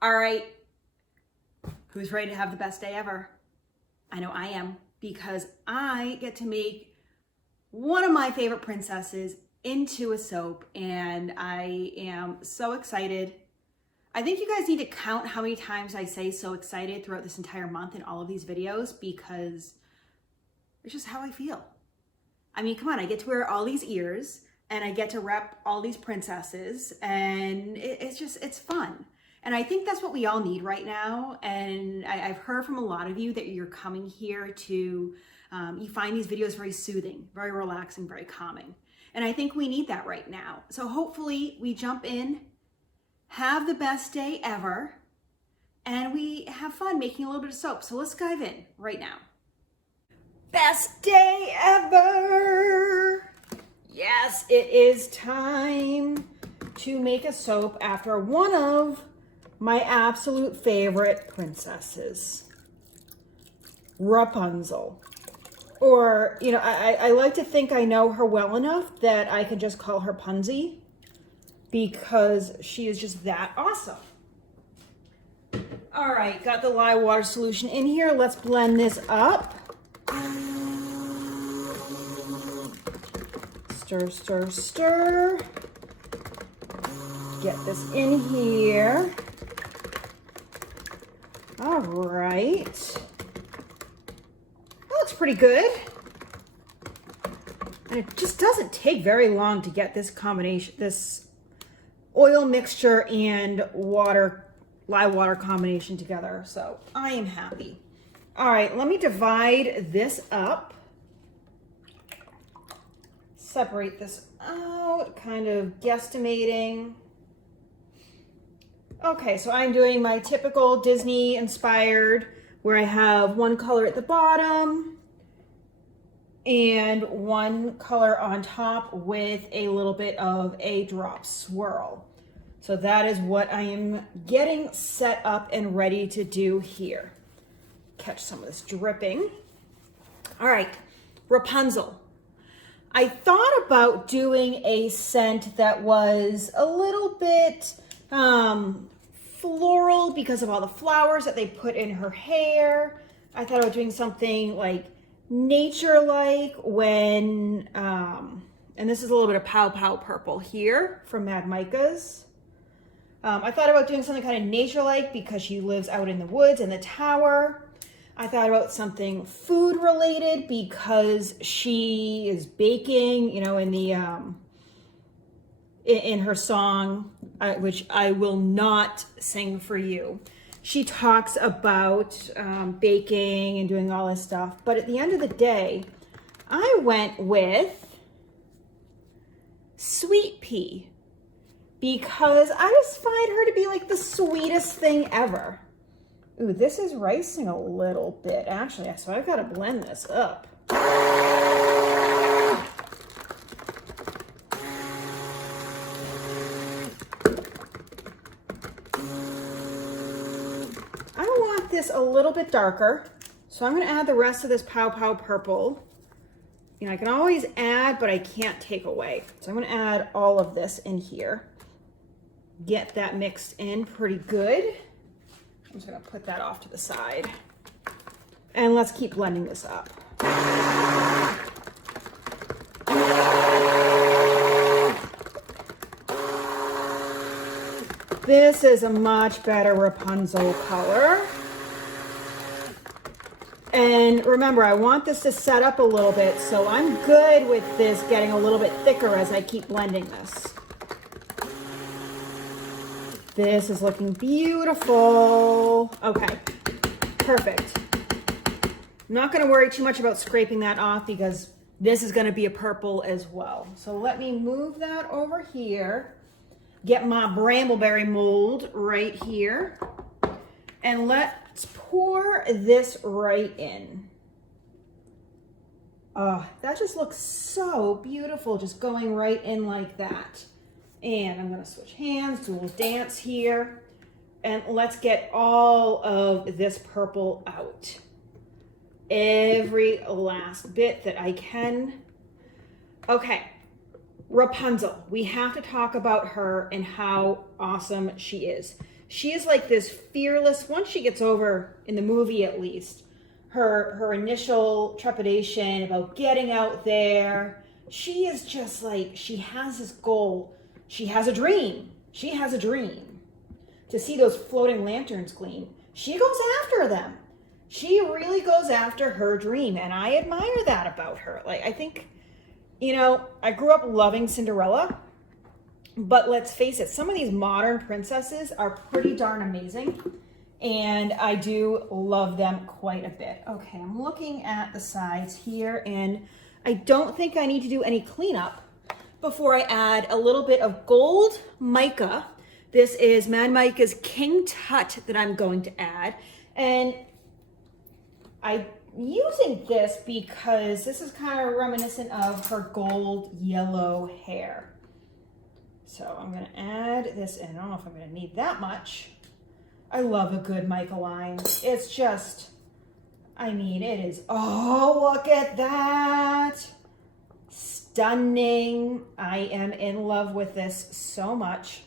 All right, who's ready to have the best day ever? I know I am, because I get to make one of my favorite princesses into a soap, and I am so excited. I think you guys need to count how many times I say so excited throughout this entire month in all of these videos, because it's just how I feel. I mean, come on, I get to wear all these ears and I get to rep all these princesses, and it's fun. And I think that's what we all need right now. And I've heard from a lot of you that you're coming here to, you find these videos very soothing, very relaxing, very calming. And I think we need that right now. So hopefully we jump in, have the best day ever, and we have fun making a little bit of soap. So let's dive in right now. Best day ever! Yes, it is time to make a soap after one of my absolute favorite princesses, Rapunzel. Or, you know, I like to think I know her well enough that I can just call her Punzy, because she is just that awesome. All right, got the lye water solution in here. Let's blend this up. Stir, stir, stir. Get this in here. All right. That looks pretty good. And it just doesn't take very long to get this combination, this oil mixture and lye water combination together. So I am happy. All right, let me divide this up. Separate this out, kind of guesstimating. Okay, so I'm doing my typical Disney inspired, where I have one color at the bottom and one color on top with a little bit of a drop swirl. So that is what I am getting set up and ready to do here. Catch some of this dripping. All right, Rapunzel. I thought about doing a scent that was a little bit floral because of all the flowers that they put in her hair. I thought about doing something like nature-like when, and this is a little bit of Pow Pow Purple here from Mad Micah's. I thought about doing something kind of nature-like because she lives out in the woods in the tower. I thought about something food related because she is baking, you know, in the in her song, which I will not sing for you. She talks about baking and doing all this stuff. But at the end of the day, I went with Sweet Pea because I just find her to be like the sweetest thing ever. Ooh, this is ricing a little bit, actually, so I've got to blend this up. I want this a little bit darker, so I'm going to add the rest of this Pow Pow Purple. You know, I can always add, but I can't take away. So I'm going to add all of this in here. Get that mixed in pretty good. I'm just gonna put that off to the side. And let's keep blending this up. This is a much better Rapunzel color. And remember, I want this to set up a little bit, so I'm good with this getting a little bit thicker as I keep blending this. This is looking beautiful. Okay, perfect. I'm not gonna worry too much about scraping that off because this is gonna be a purple as well. So let me move that over here, get my brambleberry mold right here, and let's pour this right in. Oh, that just looks so beautiful, just going right in like that. And I'm gonna switch hands, do a little dance here, and let's get all of this purple out. Every last bit that I can. Okay, Rapunzel. We have to talk about her and how awesome she is. She is like this fearless, once she gets over, in the movie at least, her initial trepidation about getting out there. She is just like, she has this goal. She has a dream. She has a dream to see those floating lanterns gleam. She goes after them. She really goes after her dream, and I admire that about her. Like, I think, you know, I grew up loving Cinderella, but let's face it, some of these modern princesses are pretty darn amazing, and I do love them quite a bit. Okay, I'm looking at the sides here, and I don't think I need to do any cleanup before I add a little bit of gold mica. This is Mad Mica's King Tut that I'm going to add, and I'm using this because this is kind of reminiscent of her gold yellow hair. So I'm going to add this in. I don't know if I'm going to need that much. I love a good mica line. It's just, I mean, it is, oh, look at that. Stunning. I am in love with this so much.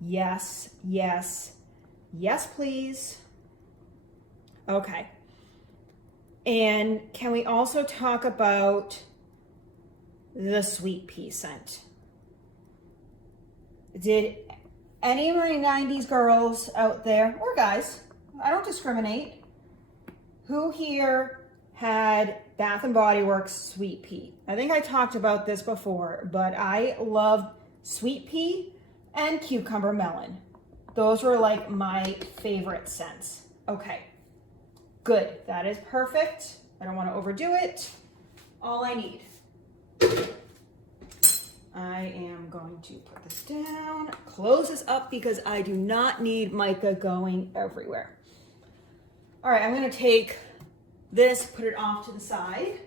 Yes, yes, yes, please. Okay. And can we also talk about the sweet pea scent? Did any of my 90s girls out there, or guys, I don't discriminate, who here had Bath and Body Works sweet pea? I think I talked about this before, but I love sweet pea and cucumber melon. Those were like my favorite scents. Okay, good. That is perfect. I don't want to overdo it. All I need. I am going to put this down, close this up because I do not need mica going everywhere. All right, I'm going to take this, put it off to the side,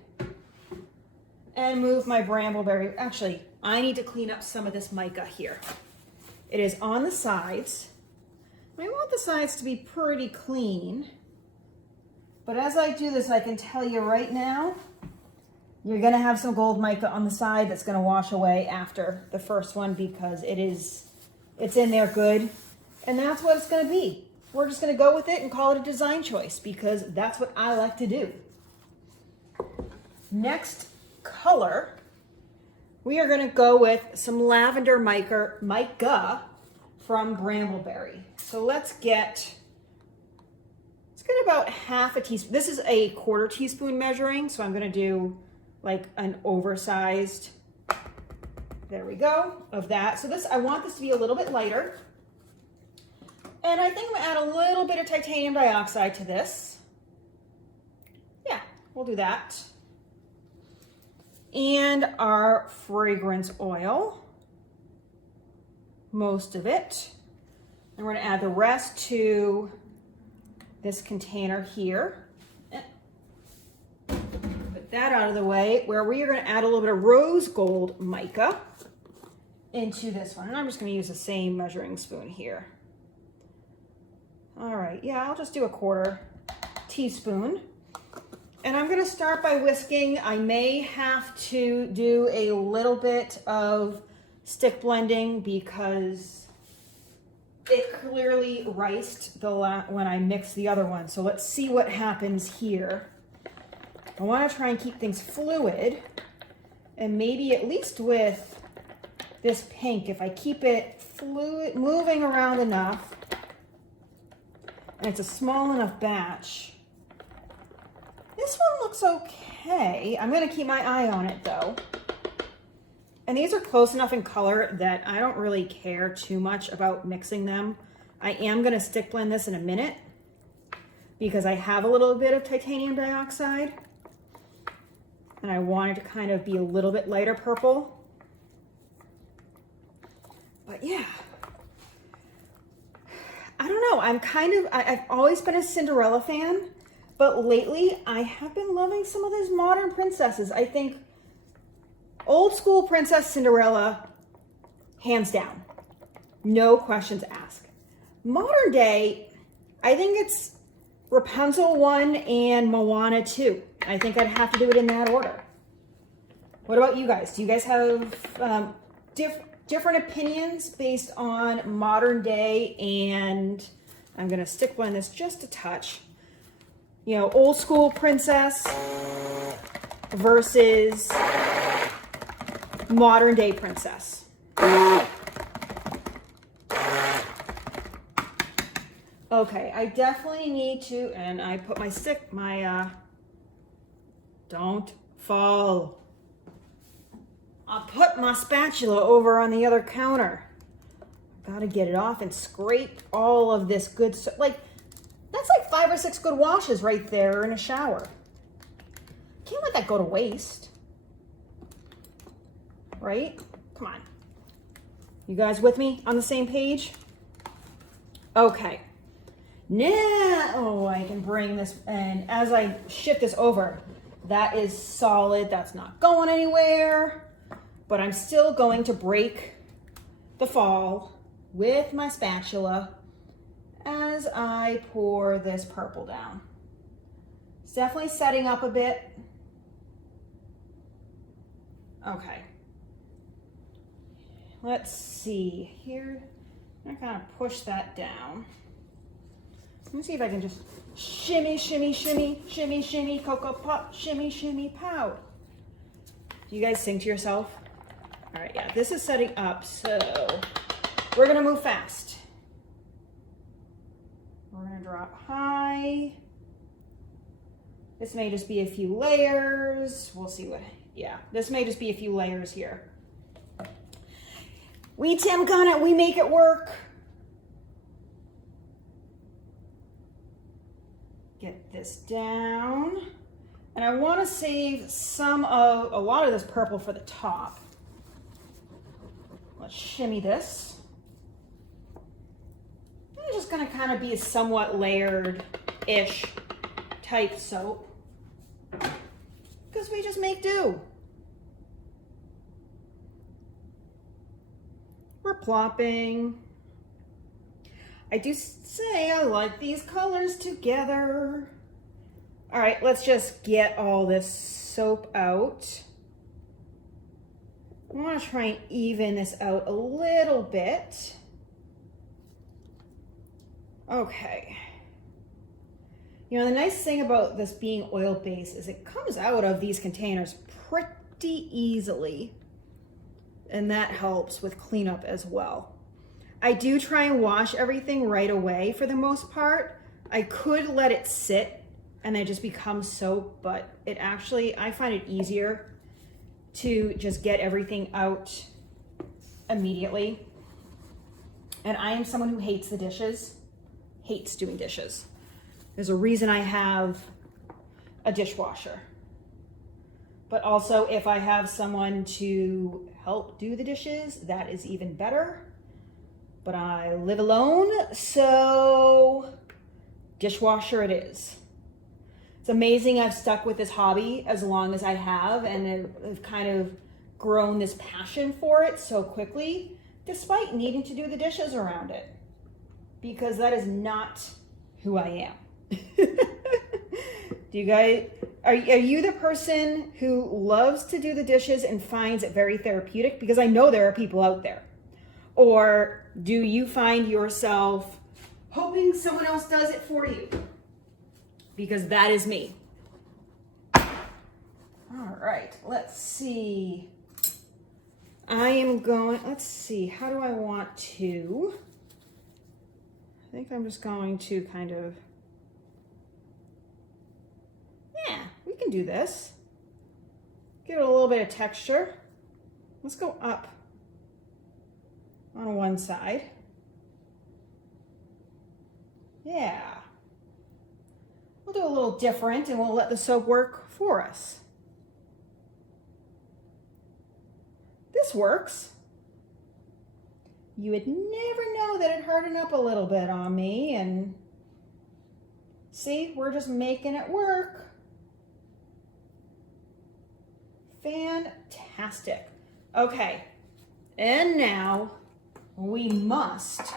and move my brambleberry. Actually, I need to clean up some of this mica here. It is on the sides. I want the sides to be pretty clean, but as I do this, I can tell you right now, you're gonna have some gold mica on the side that's gonna wash away after the first one because it's in there good. And that's what it's gonna be. We're just gonna go with it and call it a design choice because that's what I like to do. Next color, we are gonna go with some lavender mica from Brambleberry. So let's get about half a teaspoon. This is a 1/4 teaspoon measuring, so I'm gonna do like an oversized, there we go, of that. So this, I want this to be a little bit lighter. And I think I'm gonna add a little bit of titanium dioxide to this. Yeah, we'll do that. And our fragrance oil, most of it. And we're gonna add the rest to this container here. That out of the way, where we are going to add a little bit of rose gold mica into this one. And I'm just going to use the same measuring spoon here. All right, yeah, I'll just do a 1/4 teaspoon. And I'm going to start by whisking. I may have to do a little bit of stick blending because it clearly riced when I mixed the other one. So let's see what happens here. I want to try and keep things fluid, and maybe at least with this pink, if I keep it fluid, moving around enough, and it's a small enough batch. This one looks okay. I'm going to keep my eye on it though. And these are close enough in color that I don't really care too much about mixing them. I am going to stick blend this in a minute because I have a little bit of titanium dioxide. And I wanted to kind of be a little bit lighter purple. But yeah, I don't know. I've always been a Cinderella fan, but lately I have been loving some of these modern princesses. I think old school Princess Cinderella, hands down, no questions asked. Modern day, I think it's Rapunzel 1 and Moana 2. I think I'd have to do it in that order. What about you guys? Do you guys have different opinions based on modern day, and I'm gonna stick one in this just a touch. You know, old school princess versus modern day princess. Okay, I definitely need to, and I put my stick, don't fall. I'll put my spatula over on the other counter. Gotta get it off and scrape all of this good stuff. Like, that's like 5 or 6 good washes right there in a shower. Can't let that go to waste. Right? Come on. You guys with me on the same page? Okay. Now, oh, I can bring this, and as I shift this over, that is solid. That's not going anywhere. But I'm still going to break the fall with my spatula as I pour this purple down. It's definitely setting up a bit. Okay. Let's see here. I kind of push that down. Let me see if I can just shimmy, shimmy, shimmy, shimmy, shimmy, cocoa pop, shimmy, shimmy, pow. Do you guys sing to yourself? All right, yeah, this is setting up, so we're gonna move fast. We're gonna drop high. This may just be a few layers. We'll see what, yeah, this may just be a few layers here. We Tim gun it, we make it work. Get this down. And I want to save a lot of this purple for the top. Let's shimmy this. It's just going to kind of be a somewhat layered-ish type soap. Because we just make do. We're plopping. I do say I like these colors together. All right, let's just get all this soap out. I want to try and even this out a little bit. Okay. You know, the nice thing about this being oil-based is it comes out of these containers pretty easily. And that helps with cleanup as well. I do try and wash everything right away for the most part. I could let it sit and it just becomes soap, but it actually, I find it easier to just get everything out immediately. And I am someone who hates the dishes, hates doing dishes. There's a reason I have a dishwasher. But also if I have someone to help do the dishes, that is even better. But I live alone, so dishwasher it is. It's amazing I've stuck with this hobby as long as I have, and I've kind of grown this passion for it so quickly, despite needing to do the dishes around it, because that is not who I am. Do you guys, are you the person who loves to do the dishes and finds it very therapeutic? Because I know there are people out there. Or do you find yourself hoping someone else does it for you? Because that is me. All right, let's see. Let's see, how do I want to? I think I'm just going to kind of, yeah, we can do this. Give it a little bit of texture. Let's go up on one side. Yeah. We'll do a little different and we'll let the soap work for us. This works. You would never know that it hardened up a little bit on me, and see, we're just making it work. Fantastic. Okay, and now we must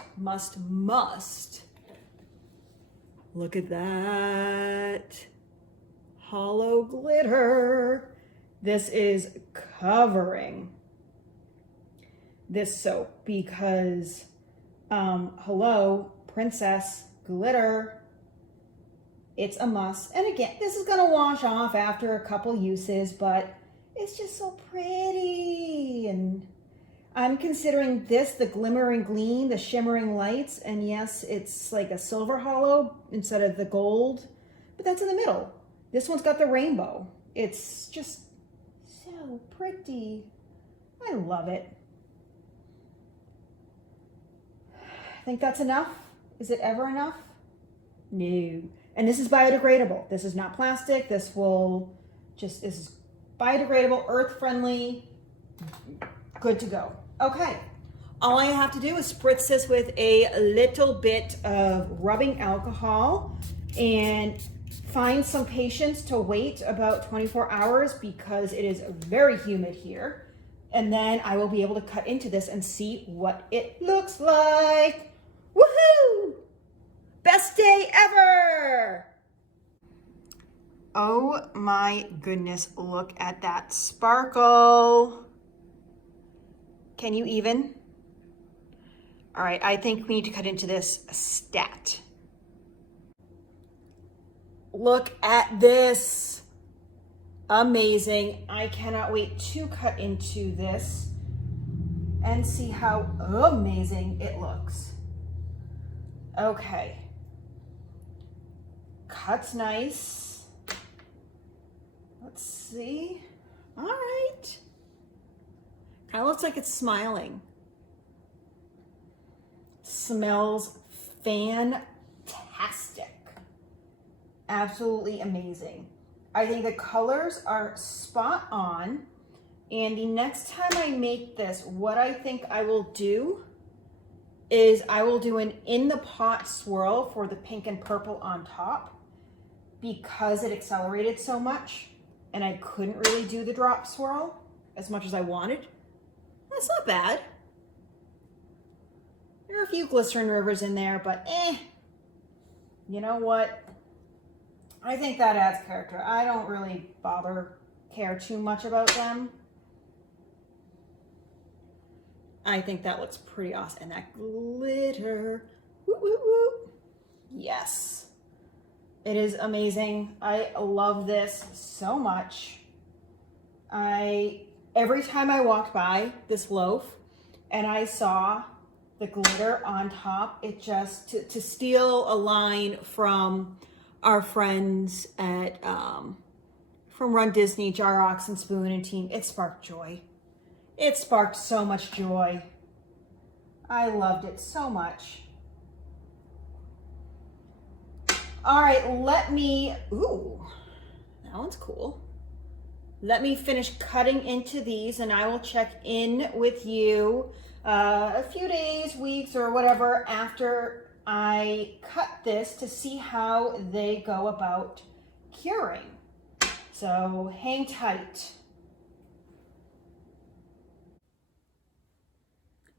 look at that hollow glitter. This is covering this soap because, hello, princess glitter, it's a must. And again, this is gonna wash off after a couple uses, but it's just so pretty. And I'm considering this the glimmering gleam, the shimmering lights. And yes, it's like a silver hollow instead of the gold, but that's in the middle. This one's got the rainbow. It's just so pretty. I love it. Think that's enough? Is it ever enough? No. And this is biodegradable. This is not plastic. This is biodegradable, earth friendly, good to go. Okay. All I have to do is spritz this with a little bit of rubbing alcohol and find some patience to wait about 24 hours because it is very humid here. And then I will be able to cut into this and see what it looks like. Woohoo! Best day ever! Oh my goodness, look at that sparkle. Can you even? All right, I think we need to cut into this stat. Look at this. Amazing. I cannot wait to cut into this and see how amazing it looks. Okay. Cuts nice. Let's see. All right. Kind of looks like it's smiling. Smells fantastic. Absolutely amazing. I think the colors are spot on. And the next time I make this, what I think I will do is I will do an in the pot swirl for the pink and purple on top because it accelerated so much and I couldn't really do the drop swirl as much as I wanted. That's not bad. There are a few glycerin rivers in there, but you know what? I think that adds character. I don't really care too much about them. I think that looks pretty awesome. And that glitter. Woo, woo, woo. Yes. It is amazing. I love this so much. Every time I walked by this loaf and I saw the glitter on top, it just, to steal a line from our friends at, from Run Disney, Jar Ox and Spoon and team, it sparked joy. It sparked so much joy. I loved it so much. All right, ooh, that one's cool. Let me finish cutting into these and I will check in with you a few days, weeks, or whatever after I cut this to see how they go about curing. So hang tight.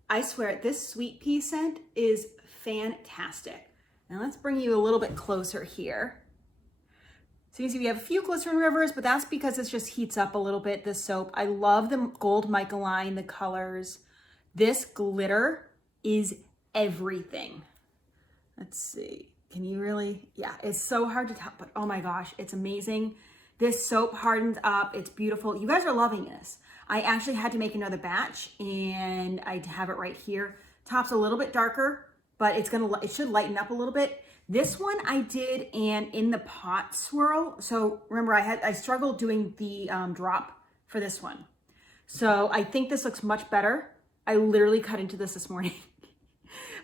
I swear, this sweet pea scent is fantastic. Now let's bring you a little bit closer here. So you see we have a few glycerin rivers, but that's because it just heats up a little bit, this soap. I love the gold mica line, the colors. This glitter is everything. Let's see, can you really? Yeah, it's so hard to tell, but oh my gosh, it's amazing. This soap hardens up, it's beautiful. You guys are loving this. I actually had to make another batch and I have it right here. Top's a little bit darker, but it should lighten up a little bit. This one I did an in the pot swirl. So remember I struggled doing the drop for this one. So I think this looks much better. I literally cut into this morning.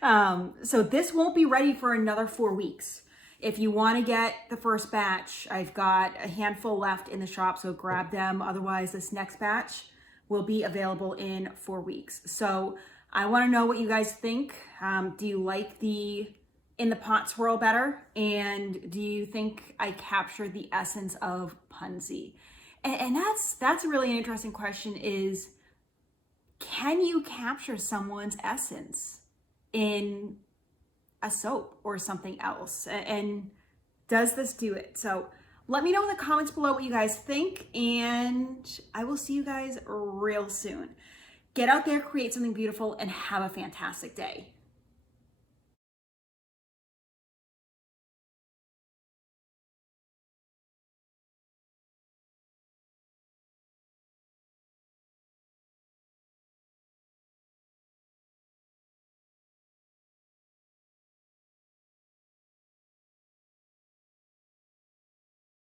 So this won't be ready for another 4 weeks. If you want to get the first batch, I've got a handful left in the shop, so grab them. Otherwise, this next batch will be available in 4 weeks. So I want to know what you guys think. Do you like the in the pot swirl better? And do you think I captured the essence of Punzi? And that's really an interesting question is, can you capture someone's essence in a soap or something else? And does this do it? So let me know in the comments below what you guys think, and I will see you guys real soon. Get out there, create something beautiful, and have a fantastic day.